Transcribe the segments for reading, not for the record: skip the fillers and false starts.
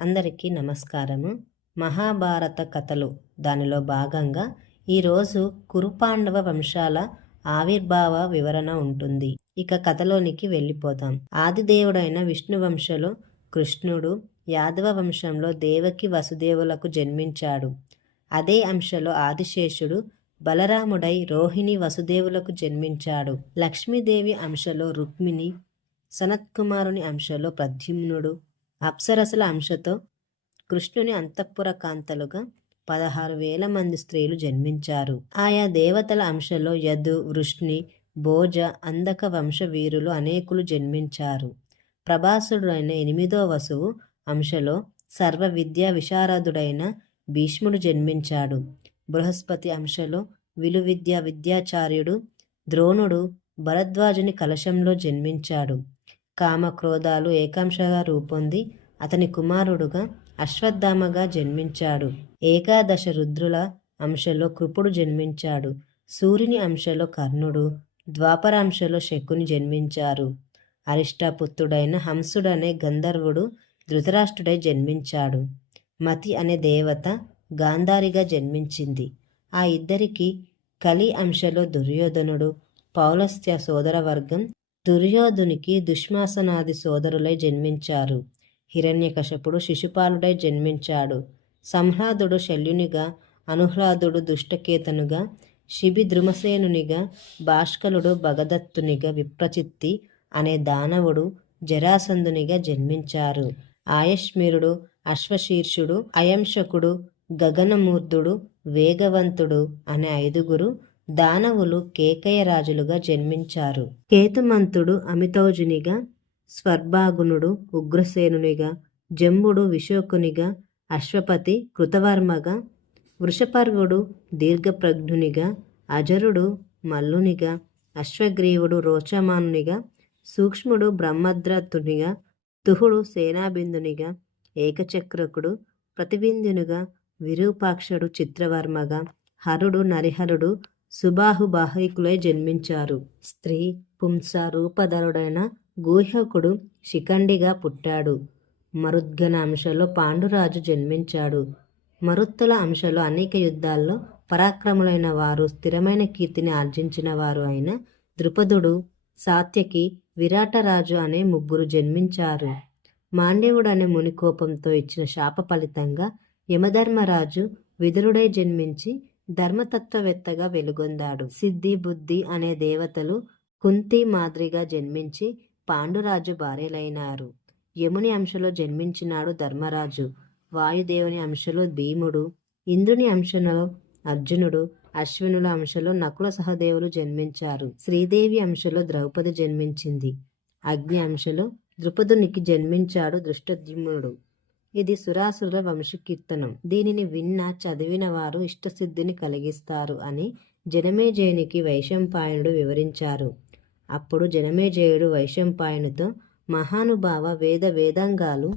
అందరికీ నమస్కారము. మహాభారత కథలు దానిలో భాగంగా ఈరోజు కురుపాండవ వంశాల ఆవిర్భావ వివరణ ఉంటుంది. ఇక కథలోనికి వెళ్ళిపోతాం. ఆదిదేవుడైన విష్ణు వంశంలో కృష్ణుడు, యాదవ వంశంలో దేవకి వసుదేవులకు జన్మించాడు. అదే అంశలో ఆదిశేషుడు బలరాముడై రోహిణి వసుదేవులకు జన్మించాడు. లక్ష్మీదేవి అంశలో రుక్మిణి, సనత్కుమారుని అంశలో ప్రద్యుమ్నుడు, అప్సరసల అంశతో కృష్ణుని అంతఃపుర కాంతలుగా 16,000 మంది స్త్రీలు జన్మించారు. ఆయా దేవతల అంశలో యదు, వృష్ణి, భోజ, అందక వంశ వీరులు అనేకులు జన్మించారు. ప్రభాసుడైన 8వ వసువు అంశలో సర్వ విద్యా విశారదుడైన భీష్ముడు జన్మించాడు. బృహస్పతి అంశలో విలువిద్యా విద్యాచార్యుడు ద్రోణుడు భరద్వాజుని కలశంలో జన్మించాడు. కామక్రోధాలు ఏకాంశగా రూపొంది అతని కుమారుడుగా అశ్వత్థామగా జన్మించాడు. ఏకాదశ రుద్రుల అంశలో కృపుడు జన్మించాడు. సూర్యుని అంశలో కర్ణుడు, ద్వాపరాంశలో శకుని జన్మించారు. అరిష్టపుత్రుడైన హంసుడనే గంధర్వుడు ధృతరాష్ట్రుడై జన్మించాడు. మతి అనే దేవత గాంధారిగా జన్మించింది. ఆ ఇద్దరికి కలి అంశలో దుర్యోధనుడు, పౌలస్త్య సోదరవర్గం దుర్యోధునికి దుశ్శాసనాది సోదరులై జన్మించారు. హిరణ్యకశపుడు శిశుపాలుడై జన్మించాడు. సంహ్లాదుడు శల్యునిగా, అనుహ్లాదుడు దుష్టకేతనుగా, శిబి ద్రుమసేనునిగా, భాష్కలుడు భగదత్తునిగా, విప్రచిత్తి అనే దానవుడు జరాసంధునిగా జన్మించారు. ఆయశ్మిరుడు, అశ్వశీర్షుడు, అయంశకుడు, గగనమూర్ధుడు, వేగవంతుడు అనే 5 దానవులు కేకయ రాజులుగా జన్మించారు. కేతుమంతుడు అమితౌజునిగా, స్వర్భాగునుడు ఉగ్రసేనునిగా, జంబుడు విశోకునిగా, అశ్వపతి కృతవర్మగా, వృషపర్వుడు దీర్ఘప్రజ్ఞునిగా, అజరుడు మల్లునిగా, అశ్వగ్రీవుడు రోచమానునిగా, సూక్ష్ముడు బ్రహ్మద్రతునిగా, తుహుడు సేనాబిందునిగా, ఏకచక్రకుడు ప్రతిబిందునిగా, విరూపాక్షుడు చిత్రవర్మగా, హరుడు నరిహరుడు సుబాహుబాహుకులై జన్మించారు. స్త్రీ పుంస రూపధరుడైన గూహకుడు శిఖండిగా పుట్టాడు. మరుద్గణ అంశలో పాండురాజు జన్మించాడు. మరుత్తుల అంశలో అనేక యుద్ధాల్లో పరాక్రములైన వారు, స్థిరమైన కీర్తిని ఆర్జించిన వారు అయిన ద్రుపదుడు, సాత్యకి, విరాటరాజు అనే 3 జన్మించారు. మాండవుడు అనే ముని కోపంతో ఇచ్చిన శాప ఫలితంగా యమధర్మరాజు విదురుడై జన్మించి ధర్మతత్వవేత్తగా వెలుగొందాడు. సిద్ధి, బుద్ధి అనే దేవతలు కుంతి మాదిరిగా జన్మించి పాండురాజు భార్యలైనారు. యముని అంశలో జన్మించినాడు ధర్మరాజు. వాయుదేవుని అంశలో భీముడు, ఇంద్రుని అంశలో అర్జునుడు, అశ్వినుల అంశలో నకుల సహదేవులు జన్మించారు. శ్రీదేవి అంశలో ద్రౌపది జన్మించింది. అగ్ని అంశలో ద్రుపదునికి జన్మించాడు దృష్టద్యుమ్నుడు. ఇది సురాసురుల వంశకీర్తనం. దీనిని విన్న చదివిన వారు ఇష్టసిద్ధిని కలిగిస్తారు అని జనమేజయునికి వైశంపాయనుడు వివరించారు. అప్పుడు జనమేజయుడు వైశంపాయనుతో, మహానుభావ, వేదాంగాలు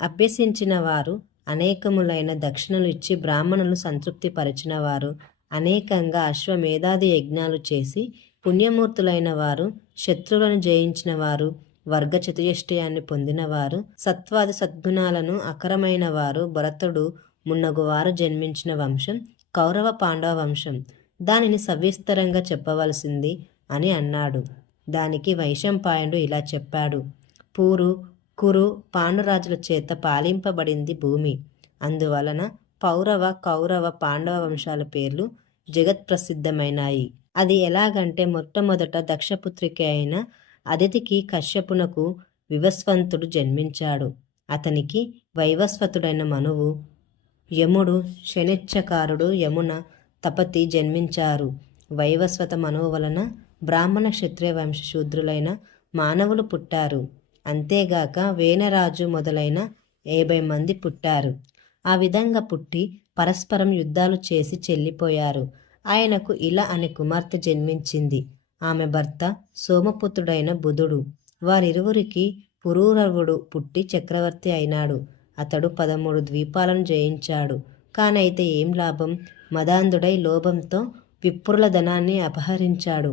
అభ్యసించిన వారు, అనేకములైన దక్షిణలు ఇచ్చి బ్రాహ్మణులు సంతృప్తి పరిచిన వారు, అనేకంగా అశ్వమేధాది యజ్ఞాలు చేసి పుణ్యమూర్తులైన వారు, శత్రువులను జయించిన వారు, వర్గ చతుష్టయాన్ని పొందినవారు, సత్వాది సద్గుణాలను అకరమైన వారు, భరతుడు మున్నగువారు జన్మించిన వంశం కౌరవ పాండవ వంశం. దానిని సవిస్తరంగా చెప్పవలసింది అని అన్నాడు. దానికి వైశంపాయనుడు ఇలా చెప్పాడు. పూరు, కురు, పాండురాజుల చేత పాలింపబడింది భూమి. అందువలన పౌరవ, కౌరవ, పాండవ వంశాల పేర్లు జగత్ప్రసిద్ధమైనాయి. అది ఎలాగంటే, మొట్టమొదట దక్షపుత్రిక అయిన అదితికి కశ్యపునకు వివస్వంతుడు జన్మించాడు. అతనికి వైవస్వతుడైన మనువు, యముడు, శనిచ్చకారుడు, యమున, తపతి జన్మించారు. వైవస్వత మనువు వలన బ్రాహ్మణ క్షత్రియ వంశశూద్రులైన మానవులు పుట్టారు. అంతేగాక వేనరాజు మొదలైన 50 మంది పుట్టారు. ఆ విధంగా పుట్టి పరస్పరం యుద్ధాలు చేసి చెల్లిపోయారు. ఆయనకు ఇలా అనే కుమార్తె జన్మించింది. ఆమె భర్త సోమపుత్రుడైన బుధుడు. వారిరువురికి పురూరవుడు పుట్టి చక్రవర్తి అయినాడు. అతడు 13 ద్వీపాలను జయించాడు. కానైతే ఏం లాభం? మదాంధుడై లోభంతో విప్రుల ధనాన్ని అపహరించాడు.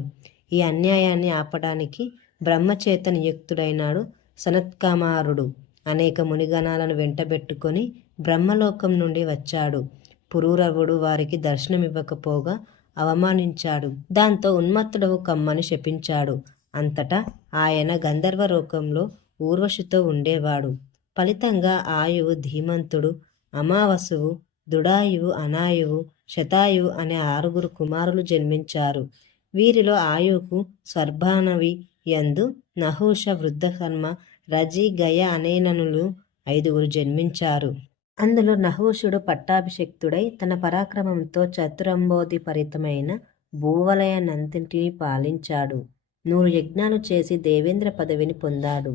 ఈ అన్యాయాన్ని ఆపడానికి బ్రహ్మచేత నియుక్తుడైనాడు సనత్కుమారుడు అనేక మునిగణాలను వెంటబెట్టుకొని బ్రహ్మలోకం నుండి వచ్చాడు. పురూరవుడు వారికి దర్శనమివ్వకపోగా అవమానించాడు. దాంతో ఉన్మత్తుడవు కమ్మని శపించాడు. అంతటా ఆయన గంధర్వలోకంలో ఊర్వశితో ఉండేవాడు. ఫలితంగా ఆయువు ధీమంతుడు, అమావసువు, దుడాయువు, అనాయువు, శతాయువు అనే 6 కుమారులు జన్మించారు. వీరిలో ఆయువుకు స్వర్భానవి యందు నహూష, వృద్ధకర్మ, రజి, గయ అనేననులు 5 జన్మించారు. అందులో నహూషుడు పట్టాభిషిక్తుడై తన పరాక్రమంతో చతురంబోధిపరితమైన భూవలయనంతటినీ పాలించాడు. 100 యజ్ఞాలు చేసి దేవేంద్ర పదవిని పొందాడు.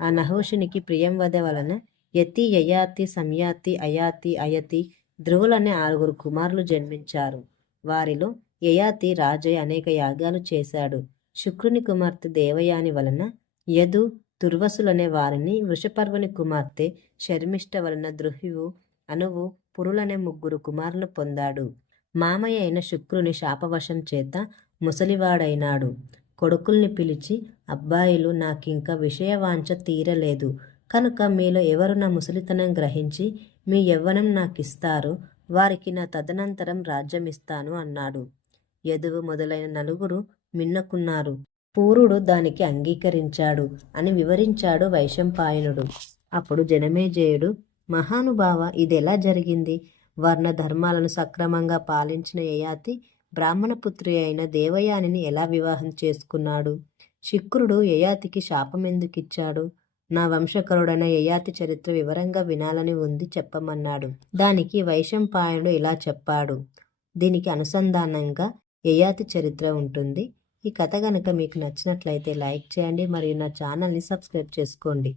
ఆ నహూషునికి ప్రియంవద వలన యతి, యయాతి, సంయాతి, అయాతి, అయతి, ధ్రువులనే 6 కుమారులు జన్మించారు. వారిలో యయాతి రాజై అనేక యాగాలు చేశాడు. శుక్రుని కుమార్తె దేవయాని వలన యదు, దుర్వసులనే వారిని, వృషపర్వుని కుమార్తె శర్మిష్ఠ వలన ద్రుహువు, అనువు, పురులనే 3 కుమారులు పొందాడు. మామయ్య అయిన శుక్రుని శాపవశం చేత ముసలివాడైనాడు. కొడుకుల్ని పిలిచి, అబ్బాయిలు, నాకింక విషయవాంఛ తీరలేదు కనుక మీలో ఎవరు నా ముసలితనం గ్రహించి మీ యవ్వనం నాకిస్తారో వారికి నా తదనంతరం రాజ్యమిస్తాను అన్నాడు. యదువు మొదలైన 4 మిన్నకున్నారు. పూరుడు దానికి అంగీకరించాడు అని వివరించాడు వైశంపాయనుడు. అప్పుడు జనమేజయుడు, మహానుభావ, ఇదెలా జరిగింది? వర్ణ ధర్మాలను సక్రమంగా పాలించిన యయాతి బ్రాహ్మణపుత్రి అయిన దేవయానిని ఎలా వివాహం చేసుకున్నాడు? శుక్రుడు యయాతికి శాపమెందుకిచ్చాడు? నా వంశకరుడైన యయాతి చరిత్ర వివరంగా వినాలని ఉంది, చెప్పమన్నాడు. దానికి వైశంపాయనుడు ఇలా చెప్పాడు. దీనికి అనుసంధానంగా యయాతి చరిత్ర ఉంటుంది. ఈ కథ కనుక మీకు నచ్చినట్లయితే లైక్ చేయండి మరియు నా ఛానల్ని సబ్స్క్రైబ్ చేసుకోండి.